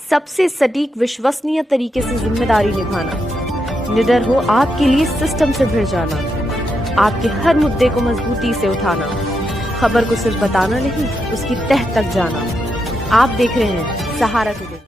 सबसे सटीक विश्वसनीय तरीके से जिम्मेदारी निभाना, निडर हो आपके लिए सिस्टम से भिड़ जाना, आपके हर मुद्दे को मजबूती से उठाना, खबर को सिर्फ बताना नहीं उसकी तह तक जाना। आप देख रहे हैं सहारा टुडे।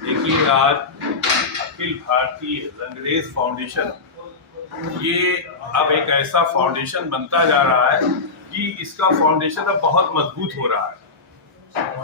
देखिए, आज अखिल भारतीय रंगरेज फाउंडेशन ये अब एक ऐसा फाउंडेशन बनता जा रहा है कि इसका फाउंडेशन अब बहुत मजबूत हो रहा है।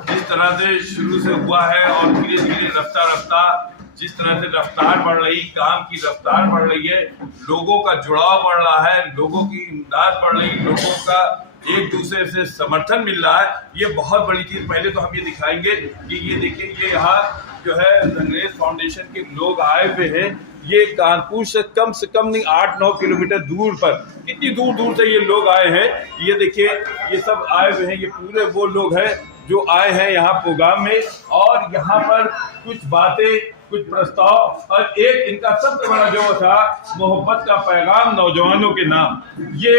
जिस तरह से शुरू से हुआ है और धीरे धीरे रफ्तार जिस तरह से रफ्तार बढ़ रही, काम की रफ्तार बढ़ रही है, लोगों का जुड़ाव बढ़ रहा है, लोगों की इमदाद बढ़ रही, लोगों का एक दूसरे से समर्थन मिल रहा है, ये बहुत बड़ी चीज। पहले तो हम ये दिखाएंगे कि ये देखिए, ये यहाँ जो है रंगरेज फाउंडेशन के लोग आए हुए हैं। ये कानपुर से कम नहीं 8-9 किलोमीटर दूर पर, कितनी दूर दूर से ये लोग आए हैं। ये देखिए, ये सब आए हुए हैं, ये पूरे वो लोग हैं जो आए हैं यहाँ प्रोग्राम में। और यहाँ पर कुछ बातें, कुछ प्रस्ताव, और एक इनका सबसे बड़ा जो था मोहब्बत का पैगाम नौजवानों के नाम, ये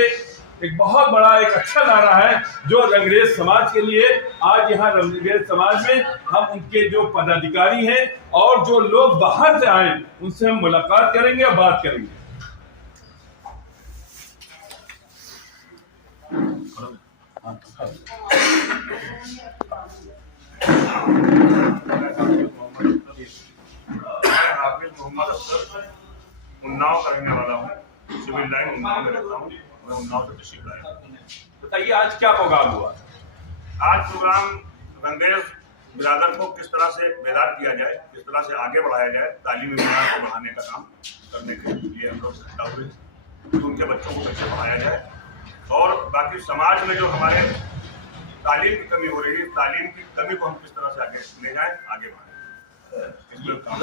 एक बहुत बड़ा एक अच्छा नारा है जो रंगरेज समाज के लिए। आज यहाँ रंगरेज समाज में हम उनके जो पदाधिकारी हैं और जो लोग बाहर से आए उनसे हम मुलाकात करेंगे और बात करेंगे। मोहम्मद अख्तर उन्नाव करने वाला हूँ, सिविल लाइन उन्नाव में रहता हूँ। बताइए, आज क्या प्रोग्राम हुआ? आज प्रोग्राम रंगरेज बिरादर को किस तरह से बेदार किया जाए, किस तरह से आगे बढ़ाया जाए, तालीमी मियार को बढ़ाने का काम करने के लिए हम लोग इकट्ठा हुए कि उनके बच्चों को कैसे पढ़ाया जाए, और बाकी समाज में जो हमारे तालीम की कमी हो रही है, तालीम की कमी को हम किस तरह से आगे ले जाए, आगे बढ़ाए।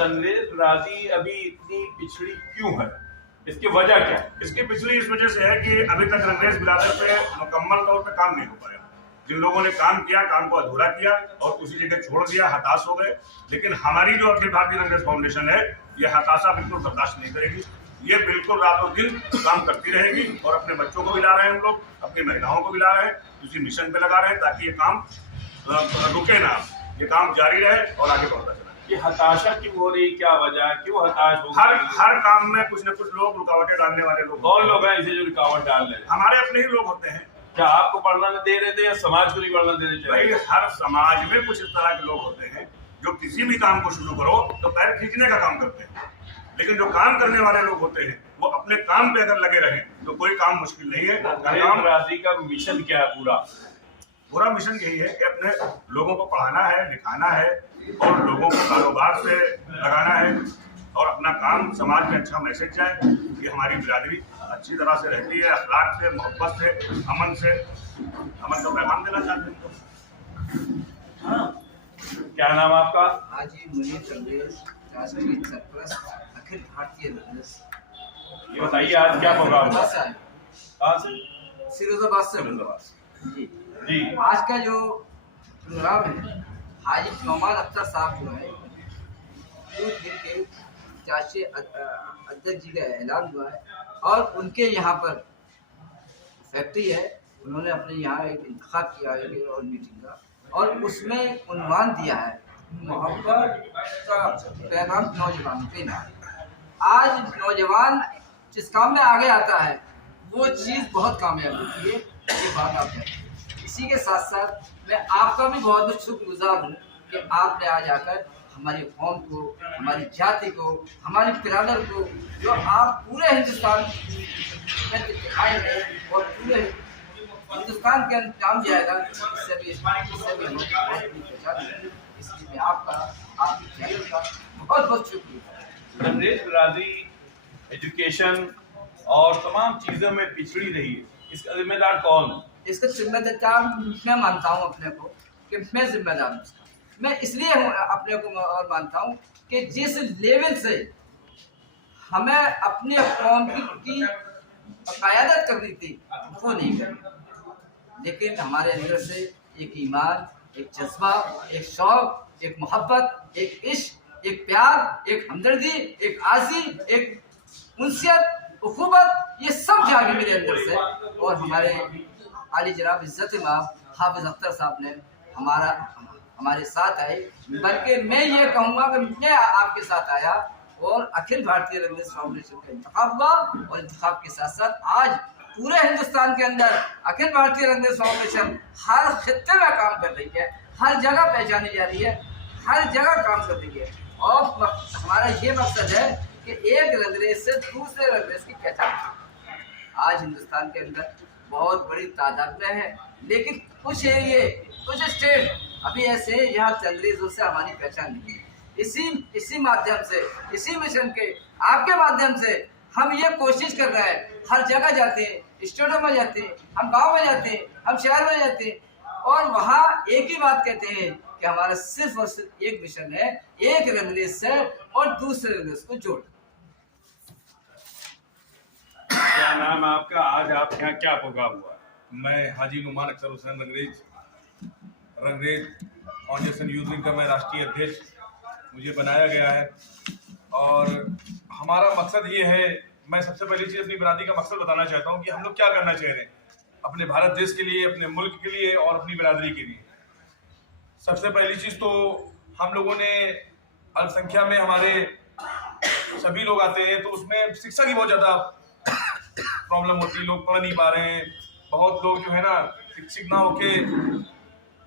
रंगरेज बिरादरी अभी इतनी पिछड़ी क्यों है? इसकी वजह क्या है? इसकी पिछली इस वजह से है कि अभी तक रंगरेज बिरादर पे मुकम्मल तौर पे काम नहीं हो पाया। जिन लोगों ने काम किया, काम को अधूरा किया और उसी जगह छोड़ दिया, हताश हो गए। लेकिन हमारी जो अखिल भारतीय रंगरेज फाउंडेशन है, ये हताशा बिल्कुल बर्दाश्त नहीं करेगी। ये बिल्कुल रातों दिन काम करती रहेगी और अपने बच्चों को भी ला रहे हैं हम लोग, अपनी महिलाओं को भी ला रहे हैं, उसी मिशन पे लगा रहे हैं ताकि ये काम रुके ना, ये काम जारी रहे और आगे बढ़ता चले। ये हताशा क्यों हो रही, क्या वजह है, क्यों हताश हो? हर काम में कुछ न कुछ लोग रुकावटें डालने वाले लोग। कौन लोग हैं इसे जो रुकावट डाल रहे हैं? हमारे अपने ही लोग होते हैं। क्या आपको पढ़ना नहीं दे रहे थे या समाज को नहीं पढ़ना दे रहे थे? भाई, हर समाज में कुछ इस तरह के लोग होते हैं जो किसी भी काम को शुरू करो तो पैर खींचने का काम करते हैं, लेकिन जो काम करने वाले लोग होते हैं वो अपने काम पे अगर लगे रहे तो कोई काम मुश्किल नहीं है। काम राशि का मिशन क्या है? पूरा मिशन यही है कि अपने लोगों को पढ़ाना है, लिखाना है और लोगों को कारोबार से लगाना है और अपना काम समाज में अच्छा मैसेज जाए कि हमारी बिरादरी अच्छी तरह से रहती है, अखलाक से, मोहब्बत से, अमन का पैगाम देना चाहते हैं। क्या नाम आपका? हाजी मुनीर रंगरेज, राष्ट्रीय सरपरस्त अखिल भारतीय रंगरेज। ये बताइए, आज क्या प्रोग्राम हुआ? कहाँ से? फिरोजाबाद से। जी, आज का जो प्रोग्राम है, हाजी मोहम्मद अख्तर साहब जो है, दिन के राष्ट्रीय अध्यक्ष जी का ऐलान हुआ है और उनके यहाँ पर फैक्ट्री है, उन्होंने अपने यहाँ एक इंतखाब किया है और मीटिंग का, और उसमें उन्वान दिया है मोहब्बत का पैगाम नौजवानों के नाम। आज नौजवान जिस काम में आगे आता है वो चीज़ बहुत कामयाब होती है, ये बात आप कहते हैं। इसी के साथ साथ मैं आपका भी बहुत बहुत शुक्रगुजार हूँ कि आपने आज आकर हमारी कौम को, हमारी जाति को, हमारी बिरादर को, जो आप पूरे हिंदुस्तान में दिखाएंगे और पूरे हिंदुस्तान के अंजाम जाएगा, इससे भी हम बहुत पहचान है। इसलिए मैं आपका, आपकी चैनल का बहुत बहुत शुक्रिया। रंगरेज बिरादरी एजुकेशन और तमाम चीजों में पिछड़ी रही है, इसका जिम्मेदार कौन है? इसका जिम्मेदार मैं मानता हूँ अपने को कि मैं जिम्मेदार हूँ इसका। मैं इसलिए अपने को और मानता हूँ कि जिस लेवल से हमें अपनी कौम की क़यादत करनी थी वो नहीं करी, लेकिन हमारे अंदर से एक ईमान, एक जज्बा, एक शौक़, एक मोहब्बत, एक इश्क एक प्यार, एक हमदर्दी, एक आसी, एक उनसियत, उखुबत, ये सब जागे मेरे अंदर से। और हमारे आली जनाब इज्जत इमाम हाफिज अख्तर साहब ने हमारे साथ आए, बल्कि मैं ये कहूँगा कि मैं आपके साथ आया और अखिल भारतीय रंगरेज फाउंडेशन का इंतखाब हुआ। और इंतखाब के साथ साथ आज पूरे हिंदुस्तान के अंदर अखिल भारतीय रंगरेज फाउंडेशन हर खित्ते में काम कर रही है, हर जगह पहचानी जा रही है, हर जगह काम कर रही है। और हमारा ये मकसद है कि एक रंगरेज से दूसरे रंगरेज की पहचान। आज हिंदुस्तान के अंदर बहुत बड़ी तादाद में है, लेकिन कुछ एरिए, कुछ स्टेट अभी ऐसे हैं यहाँ अंग्रेजों से हमारी पहचान नहीं है। इसी माध्यम से, इसी मिशन के आपके माध्यम से हम ये कोशिश कर रहे हैं, हर जगह जाते हैं, स्टेटों में जाते हैं, हम गांव में जाते हैं, हम शहर में जाते हैं और वहाँ एक ही बात कहते हैं कि हमारा सिर्फ और सिर्फ एक मिशन है, एक रंगरेज से और दूसरे रंगरेज को जोड़। क्या नाम आपका? आज आप यहाँ क्या प्रोग्राम हुआ? मैं Haji Numan Akhtar Hussain Rangrez foundation youth wing का मैं राष्ट्रीय अध्यक्ष मुझे बनाया गया है। और हमारा मकसद ये है, मैं सबसे पहली चीज़ अपनी बिरादरी का मकसद बताना चाहता हूँ कि हम लोग क्या करना चाह रहे हैं अपने भारत देश के लिए, अपने मुल्क के लिए और अपनी बिरादरी के लिए। सबसे पहली चीज़ तो हम लोगों ने अल्पसंख्या में हमारे सभी लोग आते हैं, तो उसमें शिक्षा की बहुत ज़्यादा प्रॉब्लम होती है, लोग पढ़ नहीं पा रहे हैं। बहुत लोग जो है ना शिक्षित ना होके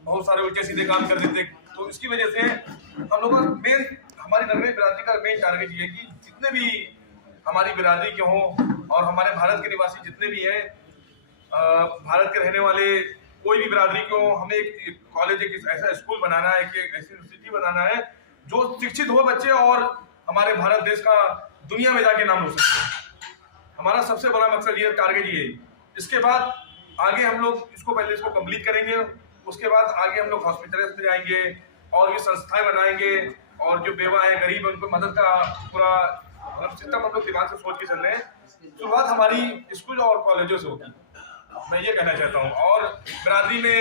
बहुत सारे उल्टे सीधे काम कर देते। तो इसकी वजह से हम लोग का हमारी रंगरेज बिरादरी का मेन टारगेट ये है कि जितने भी हमारी बिरादरी के हों और हमारे भारत के निवासी जितने भी हैं, भारत के रहने वाले कोई भी बिरादरी को, हमें एक कॉलेज, एक ऐसा स्कूल बनाना है, एक ऐसी यूनिवर्सिटी बनाना है जो शिक्षित हो बच्चे और हमारे भारत देश का दुनिया में जाके नाम रोशन करे। हमारा सबसे बड़ा मकसद ये, टारगेट ये है। इसके बाद आगे हम लोग इसको कंप्लीट करेंगे, उसके बाद आगे हम लोग हॉस्पिटल्स में जाएंगे और भी संस्थाएं बनाएंगे और जो बेवा है, गरीब है, उनको मदद का पूरा सिस्टम हम लोग दिमाग से सोच के चल रहे हैं। शुरुआत हमारी स्कूल और कॉलेजों से होगी, मैं ये कहना चाहता हूँ। और बिरादरी में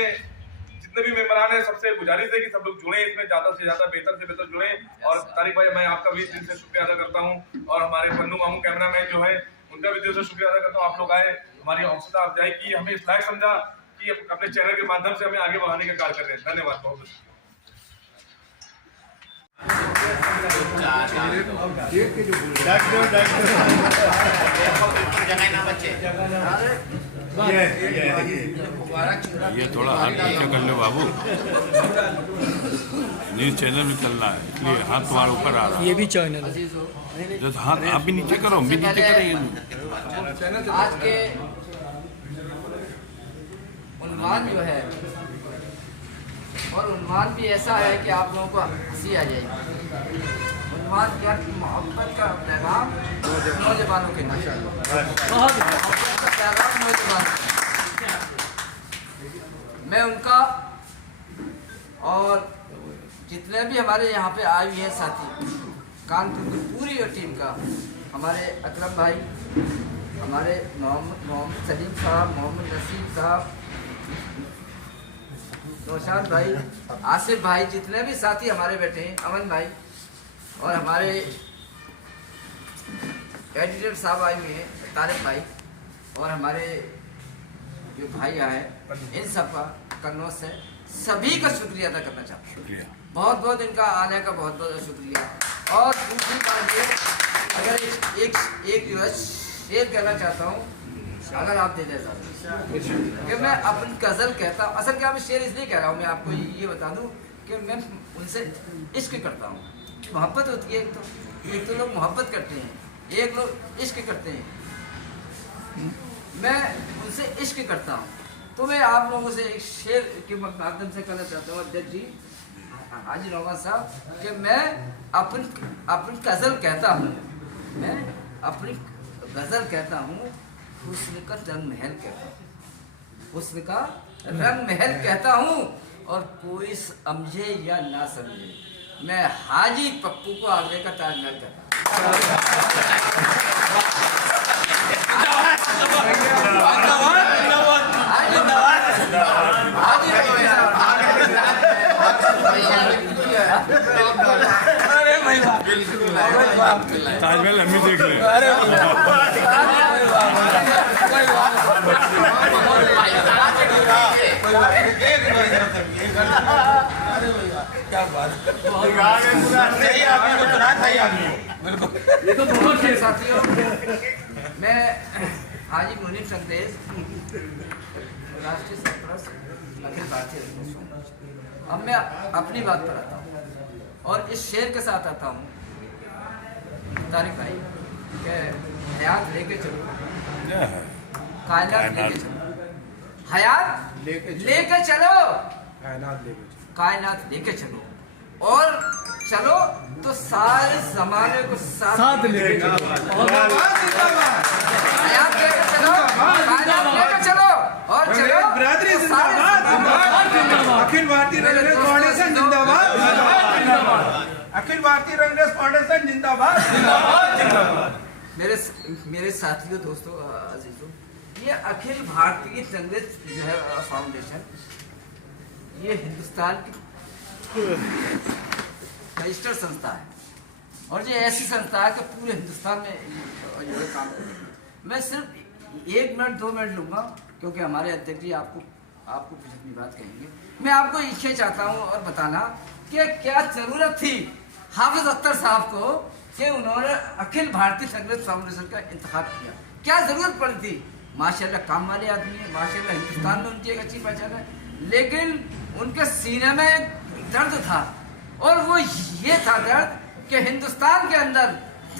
जितने भी मेंबरान हैं, सबसे गुजारिश है कि सब लोग जुड़े, इसमें ज़्यादा से ज़्यादा बेहतर से बेहतर जुड़े। और तारिक भाई, मैं आपका भी दिल से शुक्रिया अदा करता हूँ और हमारे पन्नू मामू कैमरामैन जो है उनका भी दिल से शुक्रिया अदा करता हूँ। आप लोग आए, हमारी हौसला अफजाई की, हमें इस लायक समझा कि अपने चैनल के माध्यम से हमें आगे बढ़ाने का कार्य कर रहे हैं। धन्यवाद बहुत। ये थोड़ा हाथ नीचे कर लो बाबू, न्यूज चैनल भी चलना है, इसलिए हाथ तुम्हारे ऊपर आ रहा है। ये भी चैनल है, जब हाथ आप भी नीचे करो, हम भी नीचे करेंगे। आज के उन्वान जो है, और उन्वान भी ऐसा है कि आप लोगों को हंसी आ जाएगी। उन्वान क्या, मोहब्बत का पैगाम नौजवानों के नाम, मोहब्बत का पैगाम नौजवान। मैं उनका और जितने भी हमारे यहाँ पे आए हुए हैं साथी, कानपुर की पूरी टीम का, हमारे अकरम भाई, हमारे मोहम्मद सलीम साहब, मोहम्मद नसीम साहब, नौशाद भाई, आसिफ भाई, जितने भी साथी हमारे बैठे हैं, अमन भाई और हमारे एडिटर साहब आए हुए हैं, तारिक भाई, और हमारे जो भाई आए, इन सब का कन्नौज से सभी का शुक्रिया अदा करना चाहता हूँ। बहुत बहुत इनका आने का बहुत बहुत शुक्रिया। और दूसरी बात ये, अगर एक जो है शेर कहना चाहता हूँ, अगर आप दे दें कि मैं अपनी गज़ल कहता हूँ। असल क्या, मैं शेर इसलिए कह रहा हूँ, मैं आपको ये बता दूँ कि मैं उनसे इश्क करता हूँ। मोहब्बत होती है, एक तो लोग मोहब्बत करते हैं, एक लोग इश्क करते हैं। मैं उनसे इश्क करता हूँ। तो मैं आप लोगों से एक शेर के माध्यम से कहना चाहता हूँ, अध्यक्ष जी, हाजी नौमान साहब, कि मैं अपनी गज़ल कहता हूँ, मैं अपनी गज़ल कहता हूँ, हुस्न का रंग महल कहता हूँ, हुस्न का रंग महल कहता हूँ, और कोई समझे या ना समझे, मैं हाजी पप्पू को आगरे का ताजमहल कहता हूँ। ताजमहल हम भी देख रहे हैं। साथियों, मैं हाजी मुनीम संदेश, राष्ट्रीय सरपरस्त अखिल भारतीय रंगरेज फाउंडेशन। अब मैं अपनी बात पर आता हूँ और इस शेर के साथ आता हूँ, तारिक भाई, के हयात लेके चलो, कायनात लेके चलो, हयात लेके चलो, कायनात लेके चलो, और चलो तो सारे जमाने को साथ लेके चलो। हयात लेके चलो, कायनात लेके चलो, और चलो बिरादरी तो सारे अखिल भारतीय रंगरेज फाउंडेशन जिंदाबाद, अखिल भारतीय रंगरेज फाउंडेशन जिंदाबाद। मेरे साथियों, दोस्तों, अजीजों, ये अखिल भारतीय रंगरेज जो है फाउंडेशन, ये हिंदुस्तान की रजिस्टर्ड संस्था है, और ये ऐसी संस्था है कि पूरे हिंदुस्तान में जो है काम करती है। मैं सिर्फ 1 मिनट 2 मिनट लूँगा, क्योंकि हमारे अध्यक्ष जी आपको कुछ अपनी बात कहेंगे। मैं आपको ये चाहता हूँ और बताना कि क्या ज़रूरत थी हाफिज अख्तर साहब को कि उन्होंने अखिल भारतीय रंगरेज फाउंडेशन का इंतखाब किया। क्या ज़रूरत पड़ी थी? माशाल्लाह काम वाले आदमी है, माशाल्लाह हिंदुस्तान में उनकी एक अच्छी पहचान है, लेकिन उनके सीने में एक दर्द था, और वो ये था दर्द कि हिंदुस्तान के अंदर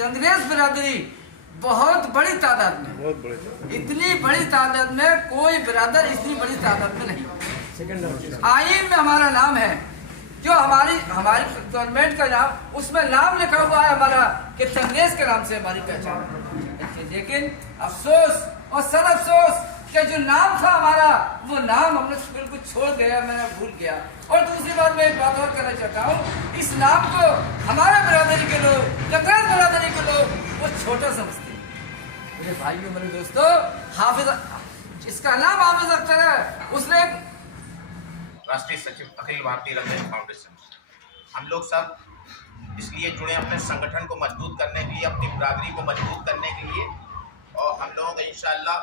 रंगरेज बिरादरी बहुत बड़ी तादाद में, इतनी बड़ी तादाद में कोई बिरादर इतनी बड़ी तादाद में नहीं। आईन में हमारा नाम है, जो हमारी गवर्नमेंट का नाम, उसमें नाम लिखा हुआ है हमारा कि रंगरेज के नाम से हमारी पहचान है। लेकिन अफसोस और सर अफसोस कि जो नाम था हमारा, वो नाम हमने बिल्कुल छोड़ गया, मैंने भूल गया। और दूसरी बात मैं एक बात और कहना चाहता हूँ, इस नाम को हमारे बिरादरी के लोग, रंगरेज बिरादरी के लोग वो छोटा समझते हैं। मेरे भाइयों, मेरे दोस्तों, हाफिज, इसका नाम हाफिज अख्तर है, उसने राष्ट्रीय सचिव अखिल भारतीय रंगरेज फाउंडेशन। हम लोग सब इसलिए जुड़े अपने संगठन को मजबूत करने के लिए, अपनी बिरादरी को मजबूत करने के लिए, और हम लोगों का इंशाअल्लाह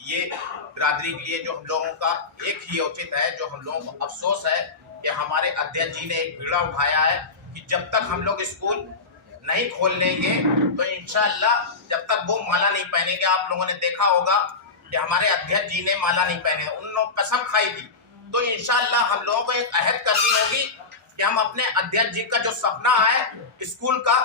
ये बिरादरी के लिए जो हम लोगों का एक ही औचित है, जो हम लोगों को अफसोस है कि हमारे अध्यक्ष जी ने एक बीड़ा उठाया है कि जब तक हम लोग स्कूल नहीं खोल लेंगे तो इंशाअल्लाह जब तक वो माला नहीं पहनेंगे। आप लोगों ने देखा होगा कि हमारे अध्यक्ष जी ने माला नहीं पहने, उन लोग कसम खाई थी। तो इंशाअल्लाह हम लोगों को एक अहद करनी होगी कि हम अपने अध्यक्ष जी का जो सपना है स्कूल का,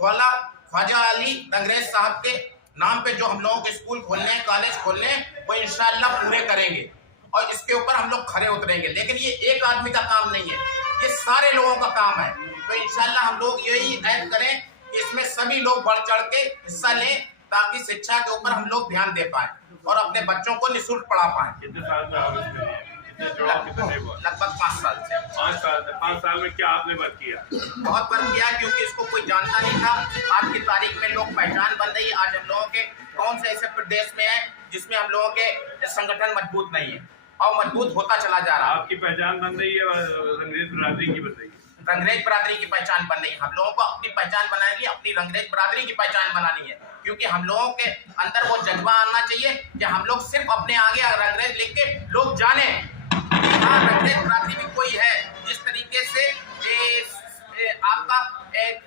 ख्वाजा अली रंगरेज साहब के नाम पे जो हम लोगों के स्कूल खोलने हैं, कॉलेज खोलने हैं, वो इंशाअल्लाह पूरे करेंगे और इसके ऊपर हम लोग खड़े उतरेंगे। लेकिन ये एक आदमी का काम नहीं है, ये सारे लोगों का काम है। तो इंशाअल्लाह हम लोग यही ऐड करें कि इसमें सभी लोग बढ़ चढ़ के हिस्सा लें, ताकि शिक्षा के ऊपर हम लोग ध्यान दे पाए और अपने बच्चों को निःशुल्क पढ़ा पाए। कितने साल में आप इसमें हैं? लगभग 5 साल से। 5 साल में क्या आपने वर्क किया? बहुत वर्क किया, क्योंकि इसको कोई जानता नहीं था। आज की तारीख में लोग पहचान बन रही है। आज हम लोगों के कौन से ऐसे प्रदेश में है जिसमें हम लोगों के संगठन मजबूत नहीं है और मजबूत होता चला जा रहा है। आपकी पहचान बन रही है, रंगरेज बिरादरी की बन रही है। रंगरेज बिरादरी की पहचान बन रही है। हम लोगों को अपनी पहचान बनानी है, अपनी रंगरेज बिरादरी की पहचान बनानी है, क्योंकि हम लोगों के अंदर वो जज्बा आना चाहिए कि हम लोग सिर्फ अपने आगे रंगरेज लिख के लोग जाने हाँ रंगरेज बिरादरी भी कोई है। जिस तरीके से आपका एक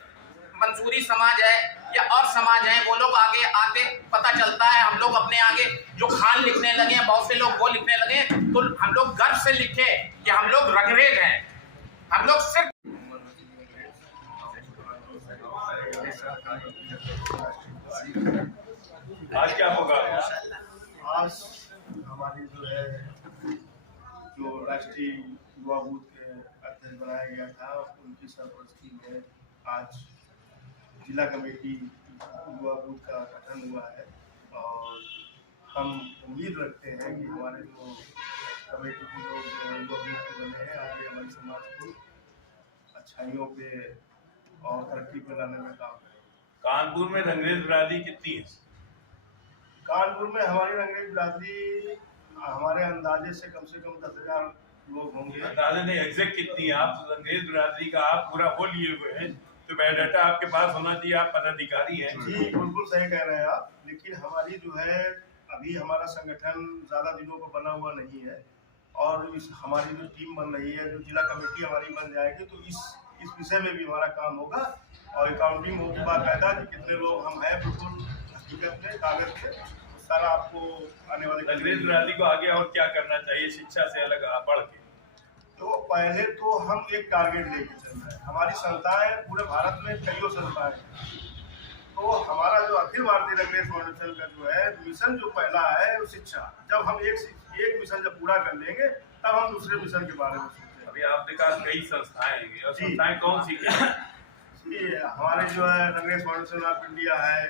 मंसूरी समाज है या और समाज है, वो लोग आगे आके पता चलता है। हम लोग अपने आगे जो खान लिखने लगे हैं, बहुत से लोग वो लिखने लगे, तो हम लोग गर्व से लिखे कि हम लोग रंगरेज हैं। हम लोग सिर्फ आज क्या होगा? आज हमारी जो राष्ट्रीय युवा बूथ के अध्यक्ष बनाया गया था, उनकी सरपरस्ती में आज जिला कमेटी युवा बूथ का गठन हुआ है और हम उम्मीद रखते हैं कि हमारे जो कमेटी के लोग युवा बूथ बने हैं, आगे हमारे समाज को अच्छाइयों पे और तरक्की पे लाने में काम करें। कानपुर में रंगरेज बिरादरी कितनी है? कानपुर में हमारी रंगरेज बिरादरी हमारे अंदाजे से कम 10,000 लोग होंगे। अंदाजे नहीं, एग्जैक्ट कितनी है? आप रंगरेज बिरादरी का आप पूरा वो लिए हुए हैं तो बायोडाटा आपके पास होना चाहिए, आप पदाधिकारी हैं। जी बिल्कुल सही कह रहे हैं आप, लेकिन हमारी जो है अभी हमारा संगठन ज़्यादा दिनों को बना हुआ नहीं है, और इस हमारी जो टीम बन रही है, जो जिला कमेटी हमारी बन जाएगी, तो इस विषय में भी हमारा काम होगा और अकाउंटिंग होगी बाकायदा कि कितने लोग हम हैं, बिल्कुल हकीकत में कागज पे सारा आपको आने वाले अंग्रेज बिरादरी को आगे और क्या करना चाहिए शिक्षा से अलग बढ़ के? तो पहले तो हम एक टारगेट लेके चल रहे हैं। हमारी संस्थाएं पूरे भारत में कईयों संस्थाएं हैं, तो हमारा जो अखिल भारतीय रंगरेज फाउंडेशन का जो है मिशन जो पहला है वो शिक्षा। जब हम एक मिशन जब पूरा कर लेंगे तब हम दूसरे मिशन के बारे में सोचेंगे। अभी आपने कहा कई संस्थाएं हैं, और संस्थाएं कौन सी हैं? हमारे जो है रंगरेज फाउंडेशन ऑफ इंडिया है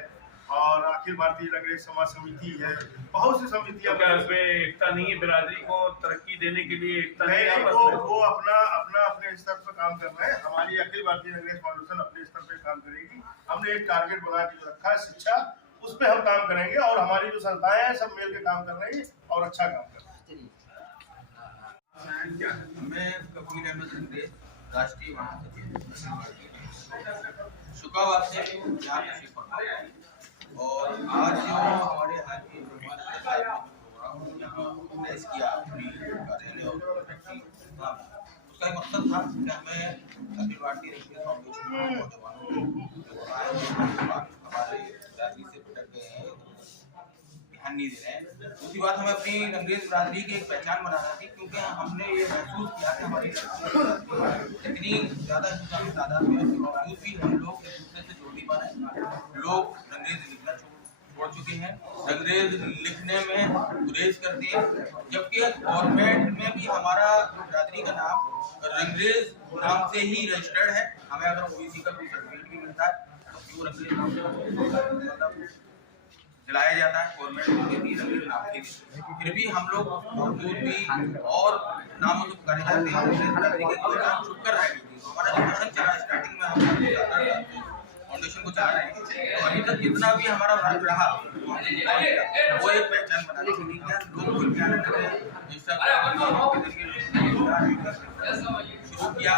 और अखिल भारतीय रंगरेज समाज समिति है, बहुत सी समितियां। क्या उसमें एकता नहीं है? बिरादरी को तरक्की देने के लिए एकता नहीं है? वो अपना अपने स्तर पर काम कर रहे हैं। हमारी अखिल भारतीय रंगरेज फाउंडेशन अपने स्तर पर काम करेगी। हमने एक टारगेट बना के जो रखा है शिक्षा, उस पर हम काम करेंगे और हमारी जो संस्थाएं हैं सब मिल के काम कर रही है और अच्छा काम कर रही है। मैं कबीर अहमद रंगरेज, राष्ट्रीय महासचिव शुक्राबाद से और आज जो हमारे यहाँ की प्रोग्राम यहाँ प्रेस किया अपनी कार्यालय और उसका एक मकसद था कि हमें अखिल भारतीय रंगरेज फाउंडेशन के नौजवानों हमारे बिरादरी से भटक गए हैं, ध्यान नहीं दे रहे हैं। दूसरी बात, हमें अपनी रंगरेज बिरादरी की एक पहचान बनाना थी, क्योंकि हमने ये महसूस किया कि हमारी इतनी ज़्यादा तादाद में के बावजूद भी हम लोग एक दूसरे से जोड़ नहीं पा रहे। लोग रंगरेज लिखना छोड़ चुके हैं, रंगरेज लिखने में गुरेज करते हैं, जबकि गवर्नमेंट में भी हमारा बिरादरी का नाम रंगरेज नाम से ही रजिस्टर्ड है। हमें अगर ओबीसी का कोई सर्टिफिकेट भी मिलता है तो क्यों रंगरेज नाम से दिलाया जाता है, गवर्नमेंट के भी रंगरेज नाम के, फिर भी हम लोग बावजूद भी और नामों से पुकारे जाते हैं। बिरादरी के पहचान छुप कर रह गई। हमारा जो मिशन चला स्टार्टिंग में, हम फाउंडेशन को चाह रहे हैं, तो अभी तक जितना भी हमारा वर्क रहा वो एक पहचान बनाने के लिए क्या लोग विज्ञान शुरू किया,